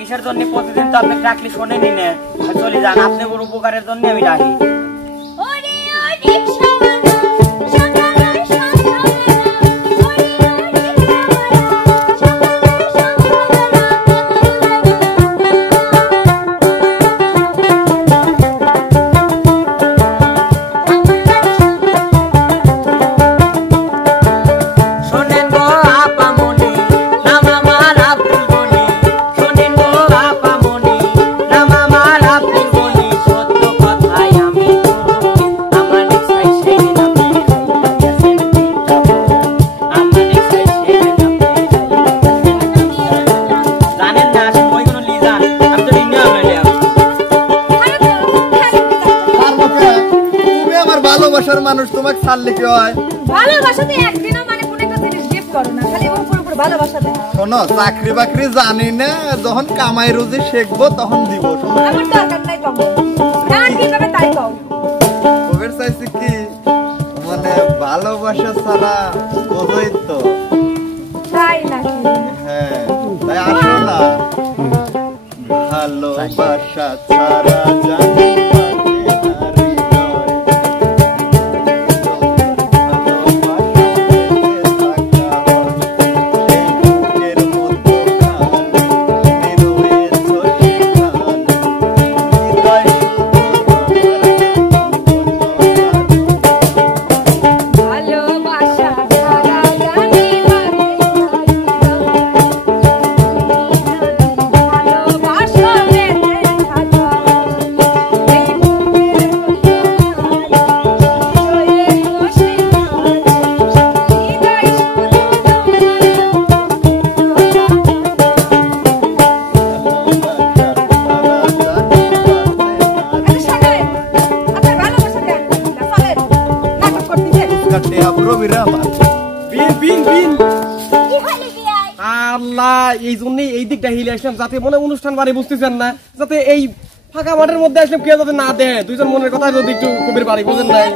কিসের জন্য প্রতিদিন তো আপনি ডাকলে শোনেনি না, চলে যান। আপনি ওর উপকারের জন্য আমি ডাকি। মানুষ তোমাকে ছাড়লে কি হয়? ভালোবাসাতে একদিনও মানে কোন একটা জিনিস গিফট করো না, খালি উপর উপর ভালোবাসা দাও। শোনো, চাকরি বাকরি জানি না, যখন কামাই রুজি শিখবো তখন দিব। আমার দরকার নাই কবো, গান কিভাবে তাই কও। কবির চাইছি কি মানে ভালোবাসা ছাড়া বোঝই তো তাই নাকি? হ্যাঁ, তাই আসো না। ভালোবাসা ছাড়া জানি এই জন্যই এই দিকটা হিলে আসলাম, যাতে মনে অনুষ্ঠান বাড়ি বুঝতেছেন না, যাতে এই ফাঁকা মাঠের মধ্যে আসলাম কেউ যাতে না দেয়, দুইজন মনের কথা যদি একটু কবির বাড়ি বুঝেন নাই।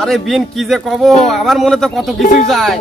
আরে বিন কি যে কব, আমার মনে তো কত কিছুই যায়।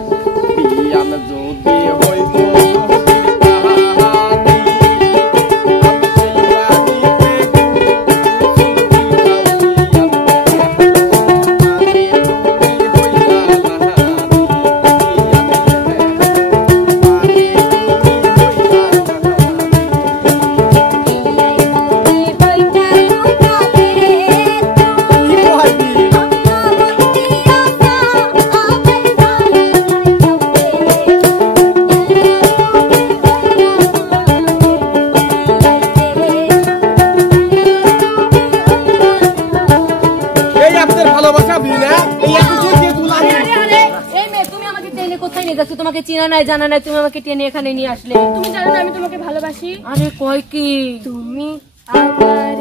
তোমাকে চিনা নাই জানা নাই, তুমি আমাকে টেনে এখানে নিয়ে আসলে। তুমি জানো না আমি তোমাকে ভালোবাসি। আরে কয় কি তুমি আবার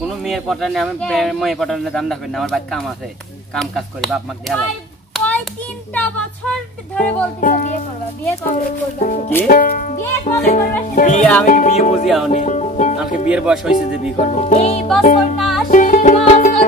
কোনো মেয়ের পটানে আমি মেয়ে পটানে ধান্দা করি না, আমার বাড়িতে কাম আছে, কাম কাজ করি, বাপ মাকে দেয়া লাগে। 3টা বছর ধরে বলতেছো বিয়ে করবা, বিয়ে কবে করবা? কি বিয়ে কবে করবা? বিয়ে আমি কি বিয়ে বুঝি আওনি, আমাকে বিয়ের বয়স হইছে যে বিয়ে করব। এই বছর না আসে বছর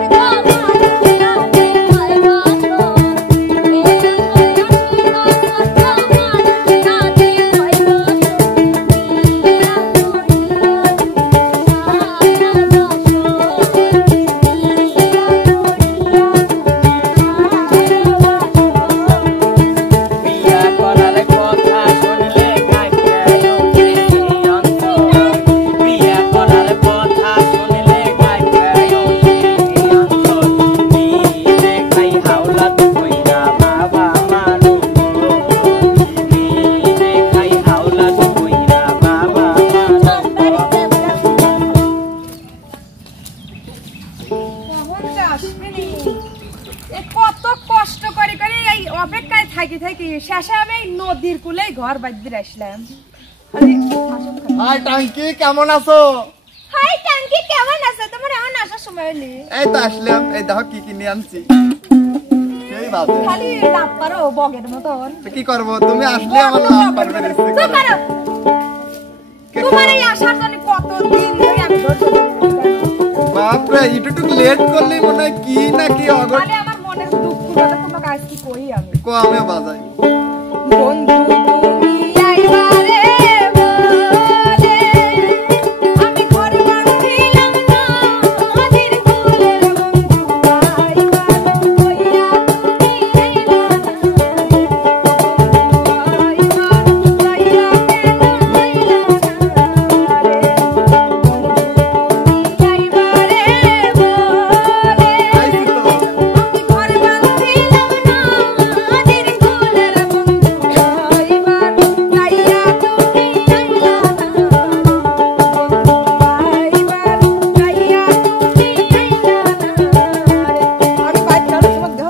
থাকি থাকি শেষে আমি নদীর কূলে ঘর বাঁধতে আসলাম। হাই টাঙ্কি কেমন আছো? হাই ট্যাঙ্কি কেমন আছে? তোমার এখন আসার সময় হলি। এই তো আসলাম, এই দেখো কি কি নিয়ে আনছি। এই বাজে খালি লাভ করো বগের মতন। তো কি করবো, তুমি আসলে আমার লাভ পারবে রিস্ক করে। তোমার এই আসার জন্য কত দিন ধরে আমি ধরছি। বাপরে একটু লেট করলি মনে হয় কি না কি অঘটন। মানে আমার মনের দুঃখ কথা তোমাকে আজ কি কই আমি। কো আমিও বাজাই। বন্ধু তুমি আইবারে বলে আমি ঘর বাঁধিলাম না নদীর কূলে বন্ধু আইবার কইয়া তুমি আইলা না আইবার কইয়া কেন আইলা না রে বন্ধু তুমি আইবারে বলে আইছি তো। আমি ঘর বাঁধিলাম না নদীর কূলে বন্ধু আইবার কইয়া তুমি আইলা না আইবার কইয়া তুমি আইলা না আমি বাইক চালানোর সময়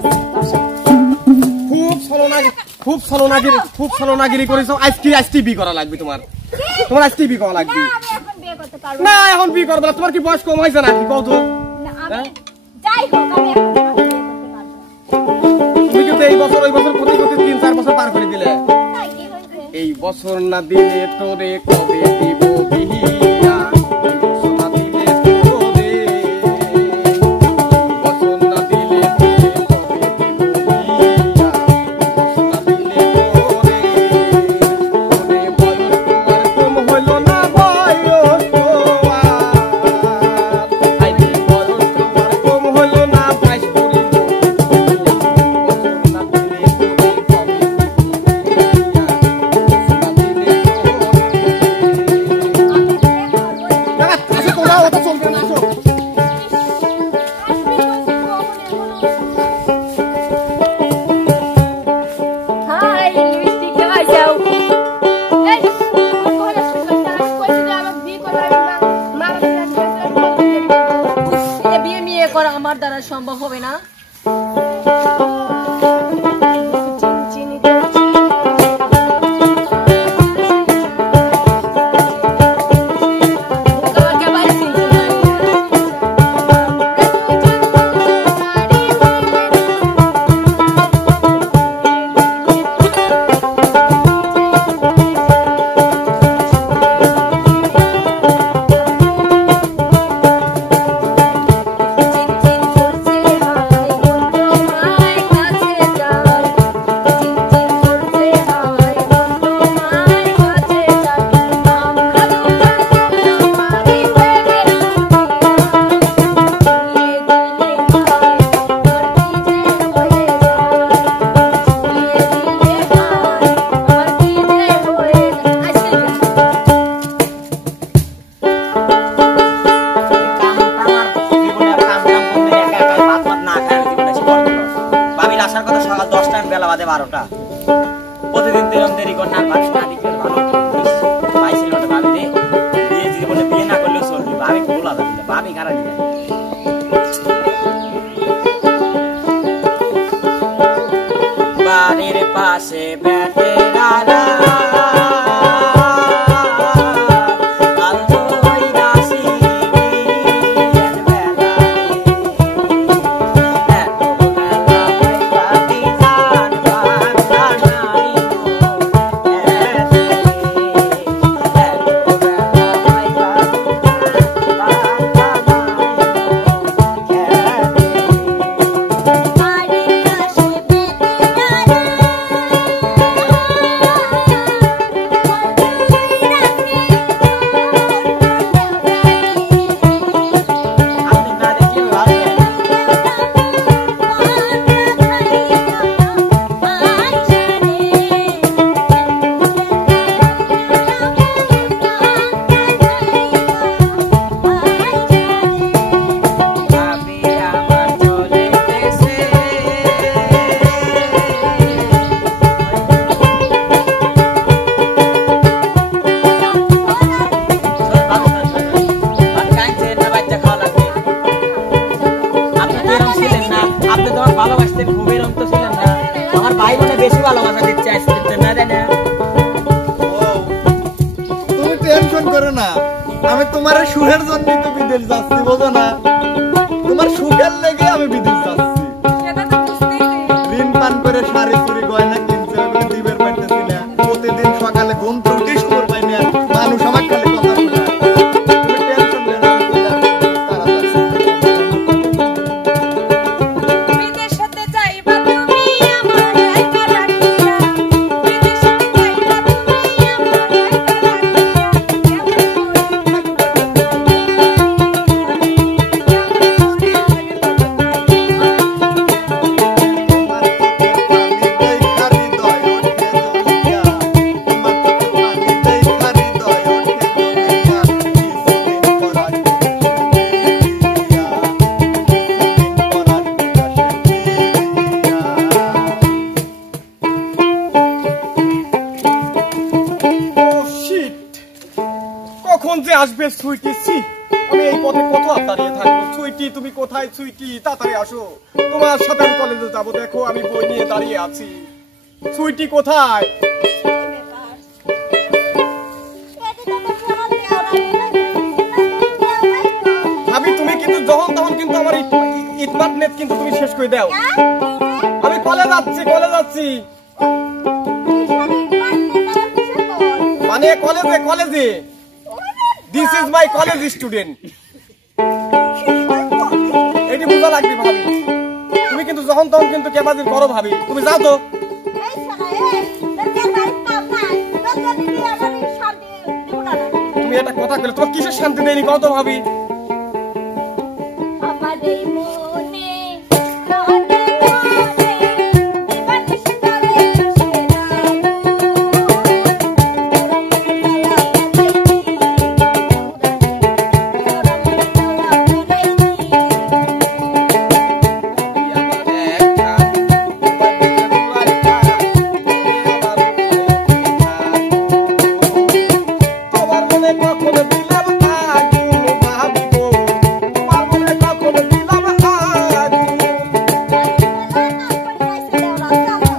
খুব ছলনাগিরি করেছো। আজকে বি করা লাগবে তোমার আজ বি করা লাগবে। আমি এখন বিয়ে করতে পারবো না এখন বি করবে না, তোমার কি বয়স কম হয়েছে নাকি কত? না আমি যাই হোক আমি এখন তোমাকে বিয়ে করতে পারবো না। তুমি কিন্তু এই বছর ওই বছর প্রতি 3-4 বছর পার করে দিলে। তাই কি হয়েছে? এই বছর না দিলে তোরে কবে দিব বিয়া, এই বছর না দিলে তোরে, বছর না দিলে তোরে কবে দিব বিয়া, বছর না দিলে তোরে, তোরে বয়স তোমার কম হইল না বয়স তোমার, আই দিল বয়স তোমার কম হইল না 22 করিল, বছর না দিলে তোরে কবে দিব হাই মিষ্টি কেমন যাও? এই কোন সুন্দর কইছে যে আমাকে বিয়ে করবে মা বাবা বিয়ে মিয়ে করা আমার দ্বারা সম্ভব হবে না। প্রতিদিন দিলাম দেরি কর না ভাবি না দিকে ভালো পাইছিল না ভাবি রে বিয়ে জীবনে বিয়ে না করলেও চলবে ভাবি ভুলা যাবে ভাবি কারা দিবে বাড়ির পাশে বেটেরারা বাড়ির কাছে বেটেরারা আমার ভাই মনে বেশি ভালোবাসা দিচ্ছে আজকে না দেয় না তুমি টেনশন করো না, আমি তোমার সুখের জন্য তো বিদেশ যাচ্ছি, বোঝো না? তোমার সুখের লেগে আমি বিদেশ যাচ্ছি। সেটা তো বুঝতেই নেই। ঋণ পান করে শাড়ি চুরি গয়না কিনছে, ওগুলো দিবের পাইতেছি না। প্রতিদিন সকালে ঘুম থেকে উঠেই খবর পাই না, মানুষ আমার খালি কথা শোনায়। তুমি টেনশন নেই না, আমি চলে আসবো তাড়াতাড়ি। বিদেশেতে যাইবা তুমি আমার একা রাখিয়া, বিদেশেতে যাইবা তুমি আমার একা রাখিয়া, কেমন করে থাকবো কখন যে আসবে সুইটি? আমি এই পথে কত দাঁড়িয়ে থাকবো? সুইটি তুমি কোথায়? সুইটি তাড়াতাড়ি আসো, তোমার সাথে আমি কলেজে যাবো। দেখো আমি বই নিয়ে দাঁড়িয়ে আছি, সুইটি কোথায়? ভাবি তুমি কিন্তু যখন তখন কিন্তু আমার ইটমাট নেট কিন্তু তুমি শেষ করে দাও। আমি কলেজ যাচ্ছি, কলেজ যাচ্ছি মানে কলেজে, কলেজে this is my college student. এটি বোঝা লাগবে ভাবি, তুমি কিন্তু যখন তখন কিন্তু কেবাজির করো ভাবি। তুমি যাও তো। তুমি একটা কথা বলে তোমার কিসের শান্তি দেয়নি কত ভাবি? আমাদের মনে তোমার মনে কখনো দিলাম আগুন ভাবিব, তোমার মনে কখনো দিলাম আগুন।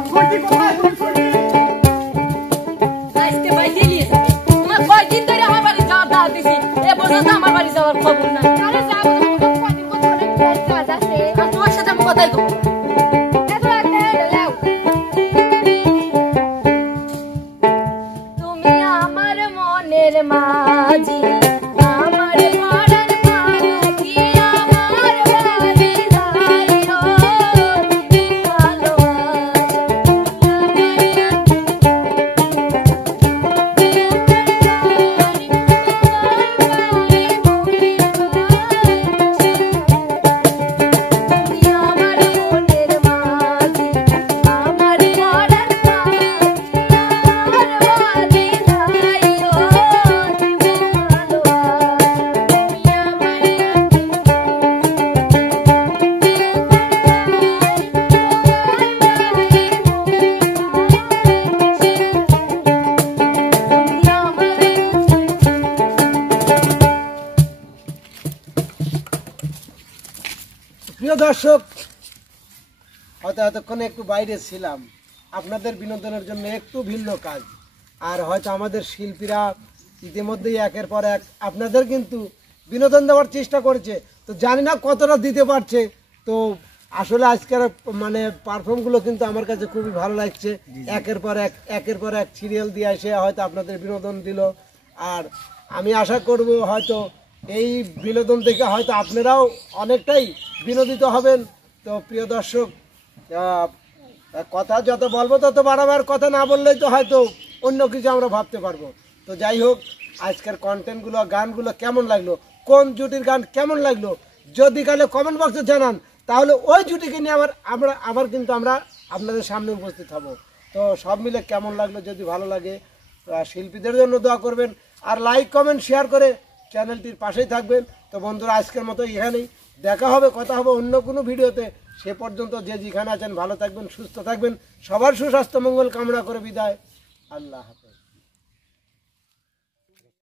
সুইটি কোথায়? তুমি সুইটি? আজকে ভাই দিলি তোমার কয়দিন ধরে আমার বাড়ি যাওয়ার দাওয়াত দিছি, এ পর্যন্ত আমার বাড়ি যাওয়ার খবর নাই। আরে যাবো না, কয়দিন কথা অনেক কাজ আছে, আর তোমার সাথে আমি কথাই কব না। এত একটা লাও তুমি আমার মনের মাঝি, আমার পরাণ পাখি, আমার বাড়ি যাইও প্রিয় দর্শক, হয়তো এতক্ষণে একটু বাইরে ছিলাম, আপনাদের বিনোদনের জন্য একটু ভিন্ন কাজ। আর হয়তো আমাদের শিল্পীরা ইতিমধ্যেই একের পর এক আপনাদের কিন্তু বিনোদন দেওয়ার চেষ্টা করেছে, তো জানি না কতটা দিতে পারছে। তো আসলে আজকের মানে পারফর্মগুলো কিন্তু আমার কাছে খুবই ভালো লাগছে। একের পর এক সিরিয়াল দিয়ে এসে হয়তো আপনাদের বিনোদন দিল। আর আমি আশা করব হয়তো এই বিনোদন থেকে হয়তো আপনারাও অনেকটাই বিনোদিত হবেন। তো প্রিয় দর্শক, কথা যত বলবো তত বাড়াবার, কথা না বললেই তো হয়তো অন্য কিছু আমরা ভাবতে পারবো। তো যাই হোক, আজকের কন্টেন্টগুলো, গানগুলো কেমন লাগলো, কোন জুটির গান কেমন লাগলো, যদি কালে কমেন্ট বক্সে জানান, তাহলে ওই জুটিকে নিয়ে আবার কিন্তু আমরা আপনাদের সামনে উপস্থিত হব। তো সব মিলে কেমন লাগলো, যদি ভালো লাগে শিল্পীদের জন্য দোয়া করবেন, আর লাইক কমেন্ট শেয়ার করে চ্যানেলটির পাশেই থাকবেন। তো বন্ধুরা, আজকের মতো এখানেই, দেখা হবে, কথা হবে অন্য কোনো ভিডিওতে। সে পর্যন্ত যে যেখানে আছেন ভালো থাকবেন, সুস্থ থাকবেন, সবার সুস্বাস্থ্য মঙ্গল কামনা করে বিদায়। আল্লাহ হাফেজ।